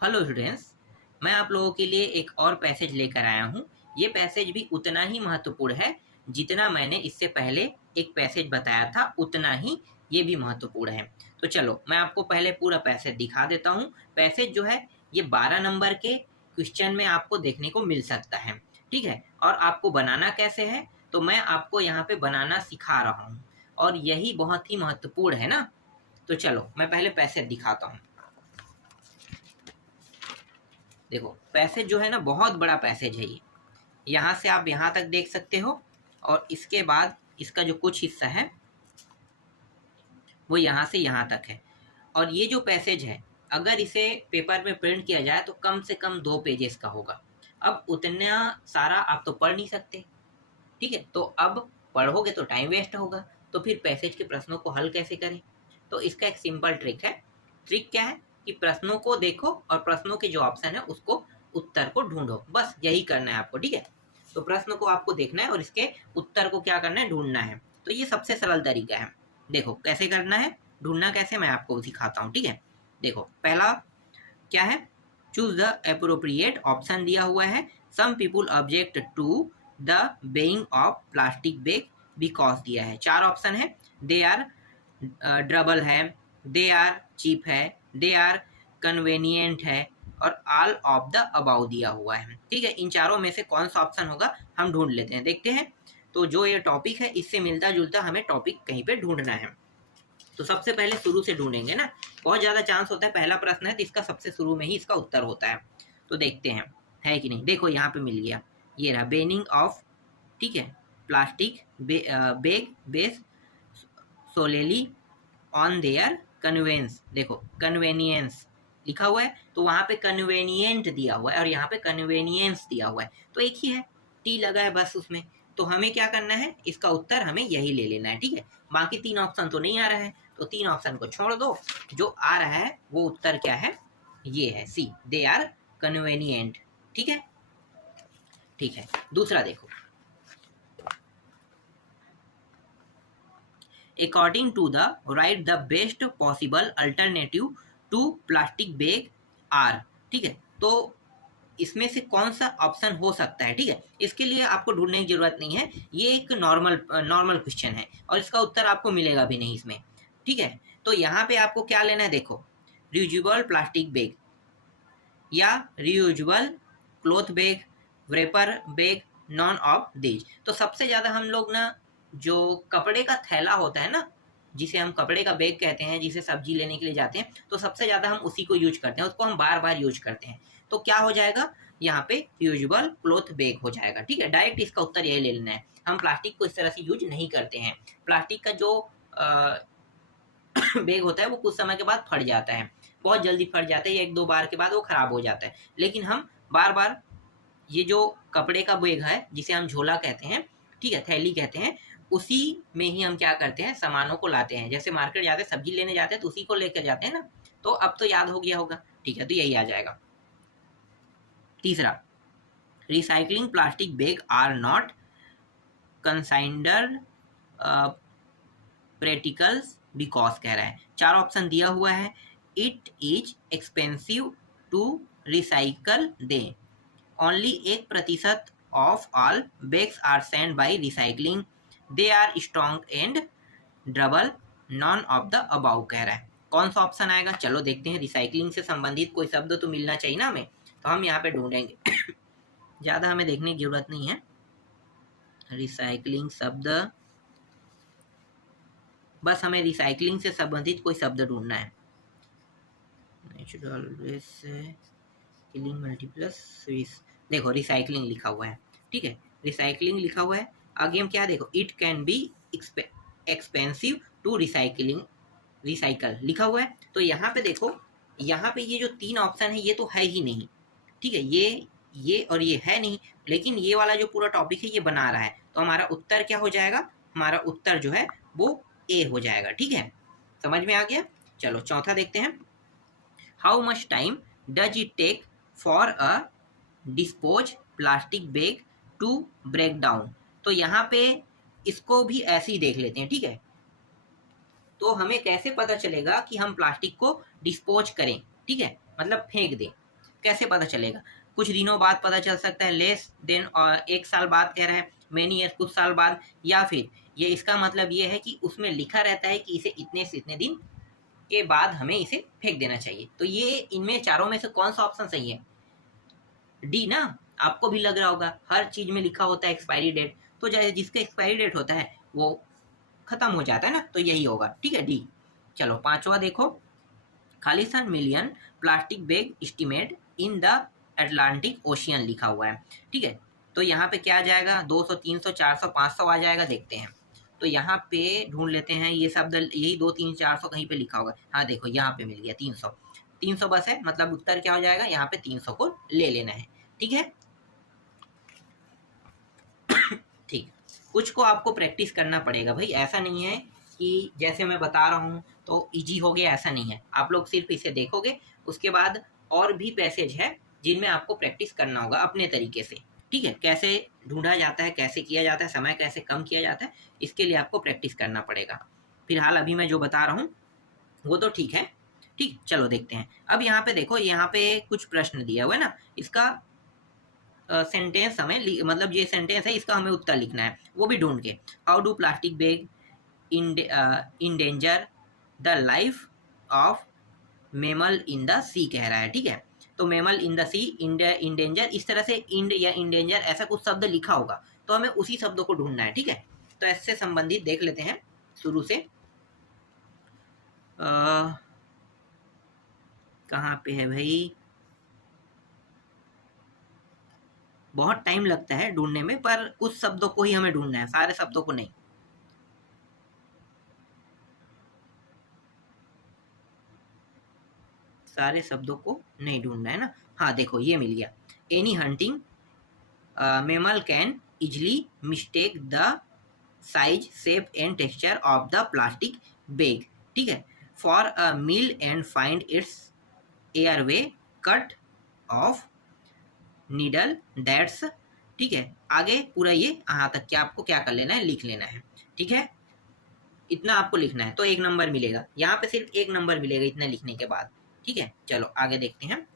Hello students, मैं आप लोगों के लिए एक और पैसेज लेकर आया हूँ। ये पैसेज भी उतना ही महत्वपूर्ण है जितना मैंने इससे पहले एक पैसेज बताया था, उतना ही ये भी महत्वपूर्ण है। तो चलो मैं आपको पहले पूरा पैसेज दिखा देता हूँ। पैसेज जो है ये 12 नंबर के क्वेश्चन में आपको देखने को मिल सकता है, ठीक है। और आपको बनाना कैसे है तो मैं आपको यहाँ पे बनाना सिखा रहा हूँ, और यही बहुत ही महत्वपूर्ण है ना। तो चलो मैं पहले पैसेज दिखाता हूँ। देखो पैसेज जो है ना बहुत बड़ा पैसेज है ये। यहाँ से आप यहाँ तक देख सकते हो, और इसके बाद इसका जो कुछ हिस्सा है वो यहाँ से यहाँ तक है। और ये जो पैसेज है अगर इसे पेपर में प्रिंट किया जाए तो कम से कम 2 पेजेस का होगा। अब उतना सारा आप तो पढ़ नहीं सकते, ठीक है। तो अब पढ़ोगे तो टाइम वेस्ट होगा, तो फिर पैसेज के प्रश्नों को हल कैसे करें। तो इसका एक सिंपल ट्रिक है। ट्रिक क्या है कि प्रश्नों को देखो और प्रश्नों के जो ऑप्शन है उसको उत्तर को ढूंढो, बस यही करना है आपको, ठीक है। तो प्रश्न को आपको देखना है और इसके उत्तर को क्या करना है, ढूंढना है। तो ये सबसे सरल तरीका है। देखो कैसे करना है, ढूंढना कैसे, मैं आपको सिखाता हूँ, ठीक है। देखो पहला क्या है, चूज द अप्रोप्रिएट ऑप्शन दिया हुआ है। Some people object to the being of plastic bag because दिया है। 4 ऑप्शन है। दे आर ड्रबल है, दे आर चीप है, दे आर कन्वेनियंट है, और ऑल ऑफ द अबाउ दिया हुआ है, ठीक है। इन चारों में से कौन सा ऑप्शन होगा हम ढूंढ लेते हैं, देखते हैं। तो जो ये टॉपिक है इससे मिलता जुलता हमें टॉपिक कहीं पे ढूंढना है। तो सबसे पहले शुरू से ढूंढेंगे ना, बहुत ज़्यादा चांस होता है पहला प्रश्न है तो इसका सबसे शुरू में ही इसका उत्तर होता है। तो देखते हैं है कि नहीं। देखो यहाँ पे मिल गया, ये रहा बेनिंग ऑफ, ठीक है, plastic bag base solely on their convenience. देखो कन्वेनियंस लिखा हुआ है तो वहाँ पे कन्वेनियंट दिया हुआ है और यहाँ पे कन्वेनियंस दिया हुआ है, तो एक ही है, टी लगा है बस उसमें। तो हमें क्या करना है, इसका उत्तर हमें यही ले लेना है, ठीक है। बाकी 3 ऑप्शन तो नहीं आ रहा है, तो 3 ऑप्शन को छोड़ दो। जो आ रहा है वो उत्तर क्या है, ये है सी, दे आर कन्वेनियंट, ठीक है। ठीक है, दूसरा देखो। According to the right the best possible alternative to plastic bag are, ठीक है। तो इसमें से कौन सा ऑप्शन हो सकता है, ठीक है। इसके लिए आपको ढूंढने की जरूरत नहीं है, ये एक नॉर्मल क्वेश्चन है और इसका उत्तर आपको मिलेगा भी नहीं इसमें, ठीक है। तो यहाँ पे आपको क्या लेना है, देखो रियूजेबल प्लास्टिक बैग या reusable cloth bag, vapour bag, none of these. तो सबसे ज़्यादा हम लोग ना जो कपड़े का थैला होता है ना, जिसे हम कपड़े का बैग कहते हैं, जिसे सब्जी लेने के लिए जाते हैं, तो सबसे ज़्यादा हम उसी को यूज करते हैं, उसको हम बार बार यूज करते हैं। तो क्या हो जाएगा यहाँ पे, रियूजेबल क्लॉथ बैग हो जाएगा, ठीक है। डायरेक्ट इसका उत्तर यही ले लेना है। हम प्लास्टिक को इस तरह से यूज नहीं करते हैं। प्लास्टिक का जो बैग होता है वो कुछ समय के बाद फट जाता है, बहुत जल्दी फट जाता है, 1-2 बार के बाद वो खराब हो जाता है। लेकिन हम बार बार ये जो कपड़े का बैग है जिसे हम झोला कहते हैं, ठीक है, थैली कहते हैं, उसी में ही हम क्या करते हैं, सामानों को लाते हैं। जैसे मार्केट जाते हैं सब्जी लेने जाते हैं तो उसी को लेकर जाते हैं ना। तो अब तो याद हो गया होगा, ठीक है, तो यही आ जाएगा। तीसरा, recycling plastic bag are not considered practicals because कह रहा है। 4 ऑप्शन दिया हुआ है। It is expensive to recycle they, only 1% of all bags are send by recycling, they are strong and double, none of the above कह रहा है। कौन सा ऑप्शन आएगा, चलो देखते हैं। रिसाइकलिंग से संबंधित कोई शब्द तो मिलना चाहिए ना हमें, तो हम यहाँ पे ढूंढेंगे। ज़्यादा हमें देखने की जरूरत नहीं है। रिसाइकलिंग शब्द, बस हमें रिसाइकलिंग से संबंधित कोई शब्द ढूंढना है। नेचुरल वेस्ट से किलिंग मल्टीप्लस स्विस, देखो रिसाइकलिंग लिखा हुआ है, ठीक है, रिसाइकलिंग लिखा हुआ है। आगे हम क्या, देखो it can be expensive to recycle लिखा हुआ है। तो यहाँ पे देखो, यहाँ पे ये जो 3 ऑप्शन है ये तो है ही नहीं, ठीक है, ये और ये है नहीं, लेकिन ये वाला जो पूरा टॉपिक है ये बना रहा है। तो हमारा उत्तर क्या हो जाएगा, हमारा उत्तर जो है वो ए हो जाएगा, ठीक है। समझ में आ गया। चलो चौथा देखते हैं। How much time does it take for a dispose plastic bag to break down. तो यहाँ पे इसको भी ऐसे ही देख लेते हैं, ठीक है। तो हमें कैसे पता चलेगा कि हम प्लास्टिक को डिस्पोज करें, ठीक है, मतलब फेंक दें। कैसे पता चलेगा? कुछ दिनों बाद पता चल सकता है, लेस देन, और 1 साल बाद कह रहा है, मेनी ईयर्स कुछ साल बाद, या फिर ये इसका मतलब ये है कि उसमें लिखा रहता है कि इसे इतने से इतने दिन के बाद हमें इसे फेंक देना चाहिए। तो ये इनमें चारों में से कौन सा ऑप्शन सही है? डी ना। आपको भी लग रहा होगा, हर चीज में लिखा होता है एक्सपायरी डेट, तो जिसका एक्सपायरी डेट होता है वो खत्म हो जाता है ना, तो यही होगा। ठीक है, डी। चलो पांचवा देखो, Khalistan million plastic bag estimate in the Atlantic ocean लिखा हुआ है। ठीक है, तो यहाँ पे क्या आ जाएगा? 200, 300, 400, 500 आ जाएगा, देखते हैं। तो यहाँ पे ढूंढ लेते हैं ये शब्द, यही 2, 3, 400 कहीं पे लिखा होगा। हाँ देखो, यहाँ पे मिल गया 300। 300 बस है, मतलब उत्तर क्या हो जाएगा? यहाँ पे 300 को ले लेना है। ठीक है, ठीक। कुछ को आपको प्रैक्टिस करना पड़ेगा भाई, ऐसा नहीं है कि जैसे मैं बता रहा हूँ तो इजी हो गया, ऐसा नहीं है। आप लोग सिर्फ इसे देखोगे, उसके बाद और भी पैसेज है जिनमें आपको प्रैक्टिस करना होगा अपने तरीके से। ठीक है, कैसे ढूंढा जाता है, कैसे किया जाता है, समय कैसे कम किया जाता है, इसके लिए आपको प्रैक्टिस करना पड़ेगा। फिलहाल अभी मैं जो बता रहा हूँ वो तो ठीक है। ठीक, चलो देखते हैं। अब यहाँ पे देखो, यहाँ पे कुछ प्रश्न दिया हुआ है ना, इसका सेंटेंस हमें, मतलब ये सेंटेंस है, इसका हमें उत्तर लिखना है, वो भी ढूंढ के। How do plastic bag endanger the life of mammal in the sea कह रहा है। ठीक है, तो mammal in the sea, endanger, इस तरह से इंड या इंडेंजर ऐसा कुछ शब्द लिखा होगा, तो हमें उसी शब्दों को ढूंढना है। ठीक है, तो इससे संबंधित देख लेते हैं शुरू से। कहाँ पे है भाई? बहुत टाइम लगता है ढूंढने में, पर कुछ शब्दों को ही हमें ढूंढना है, सारे शब्दों को नहीं। सारे शब्दों को नहीं ढूंढना है ना। हाँ देखो, ये मिल गया। Any hunting mammal can easily mistake the size, shape and texture of the plastic bag. ठीक है, for a meal and find its airway cut off needle that's. ठीक है, आगे पूरा ये यहाँ तक क्या आपको क्या कर लेना है? लिख लेना है। ठीक है, इतना आपको लिखना है तो 1 नंबर मिलेगा। यहाँ पे सिर्फ 1 नंबर मिलेगा इतना लिखने के बाद। ठीक है, चलो आगे देखते हैं।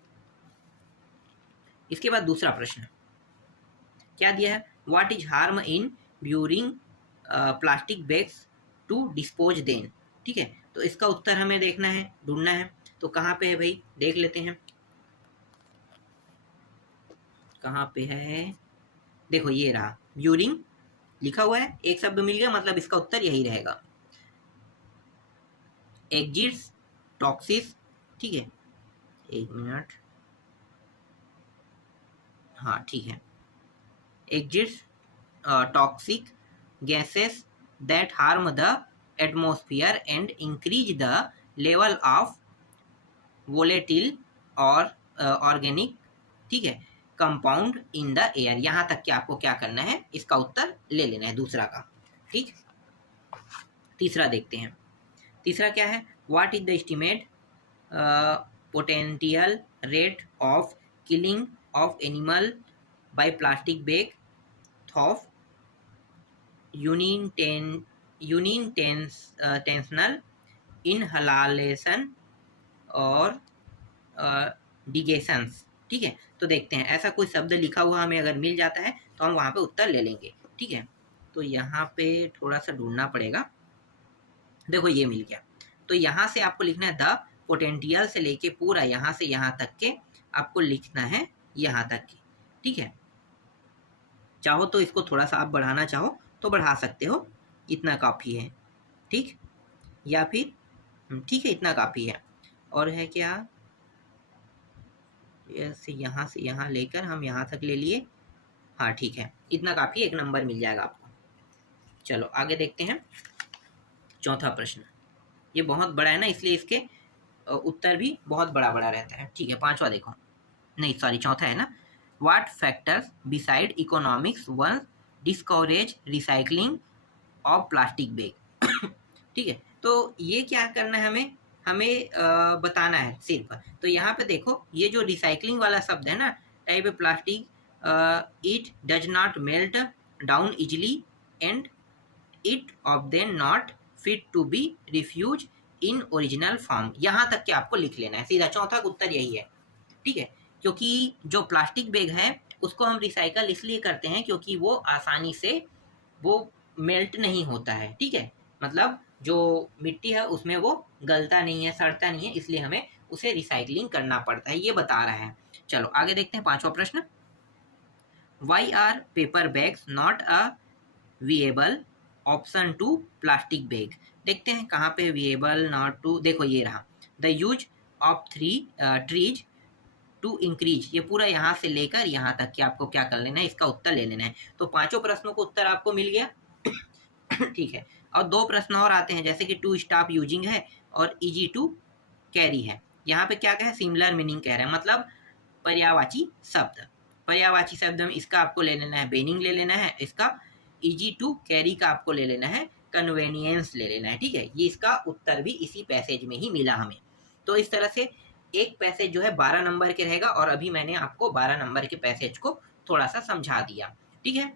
इसके बाद दूसरा प्रश्न क्या दिया है? What is harm in burying plastic bags to dispose then. ठीक है, तो इसका उत्तर हमें देखना है, ढूंढना है। तो कहाँ पे है भाई? देख लेते हैं कहाँ पे है। देखो ये रहा, ब्यूरिंग लिखा हुआ है, एक शब्द मिल गया, मतलब इसका उत्तर यही रहेगा, एग्जिट्स टॉक्सिस। ठीक है, 1 मिनट, हाँ ठीक है, exits toxic gases that harm the atmosphere and increase the level of volatile और organic, ठीक है, कंपाउंड इन द एयर। यहाँ तक कि आपको क्या करना है? इसका उत्तर ले लेना है दूसरा का। ठीक, तीसरा देखते हैं। तीसरा क्या है? What is the estimate potential rate of killing of animal bye plastic bag of unintentional inhalation और डिगेशंस। ठीक है, तो देखते हैं, ऐसा कोई शब्द लिखा हुआ हमें अगर मिल जाता है तो हम वहाँ पे उत्तर ले लेंगे। ठीक है, तो यहाँ पे थोड़ा सा ढूंढना पड़ेगा। देखो ये मिल गया, तो यहाँ से आपको लिखना है द पोटेंशियल से लेके पूरा यहाँ से यहाँ तक के आपको लिखना है, यहाँ तक के। ठीक है, चाहो तो इसको थोड़ा सा आप बढ़ाना चाहो तो बढ़ा सकते हो, इतना काफ़ी है। ठीक, या फिर ठीक है, इतना काफ़ी है। और है क्या? यहाँ से यहाँ लेकर हम यहाँ तक ले लिए। हाँ ठीक है, इतना काफ़ी, 1 नंबर मिल जाएगा आपको। चलो आगे देखते हैं। चौथा प्रश्न, ये बहुत बड़ा है ना, इसलिए इसके उत्तर भी बहुत बड़ा बड़ा रहता है। ठीक है, पांचवा देखो, नहीं सॉरी चौथा है ना। What factors beside economics one discourage recycling of plastic bag? ठीक है, तो ये क्या करना है हमें बताना है सिर्फ। तो यहाँ पे देखो, ये जो रिसाइकलिंग वाला शब्द है ना, type of plastic it does not melt down easily and it often not fit to be refuse in original form. यहाँ तक के आपको लिख लेना है सीधा, चौथा उत्तर यही है। ठीक है, क्योंकि जो प्लास्टिक बैग है उसको हम रिसाइकल इसलिए करते हैं क्योंकि वो आसानी से वो मेल्ट नहीं होता है, ठीक है, मतलब जो मिट्टी है उसमें वो गलता नहीं है, सड़ता नहीं है, इसलिए हमें उसे रिसाइकलिंग करना पड़ता है, ये बता रहा है। चलो आगे देखते हैं 5वां प्रश्न। Why are paper bags not a viable option to plastic bag? देखते हैं कहाँ पे विएबल नॉट टू, देखो ये रहा, the use of trees to increase, ये पूरा यहाँ से लेकर यहाँ तक कि आपको क्या कर लेना है, इसका उत्तर ले लेना है। तो 5 प्रश्नों को उत्तर आपको मिल गया। ठीक है, और 2 प्रश्न और आते हैं, जैसे कि टू स्टॉप यूजिंग है और इजी टू कैरी है। यहाँ पे क्या कहे, सिमिलर मीनिंग कह रहे हैं, मतलब पर्यायवाची शब्द। पर्यायवाची शब्द में इसका आपको ले लेना है बेनिंग ले लेना है, इसका इजी टू कैरी का आपको ले लेना है कन्वेनियंस ले लेना है, ठीक है। ये इसका उत्तर भी इसी पैसेज में ही मिला हमें। तो इस तरह से एक पैसेज जो है 12 नंबर के रहेगा, और अभी मैंने आपको 12 नंबर के पैसेज को थोड़ा सा समझा दिया, ठीक है।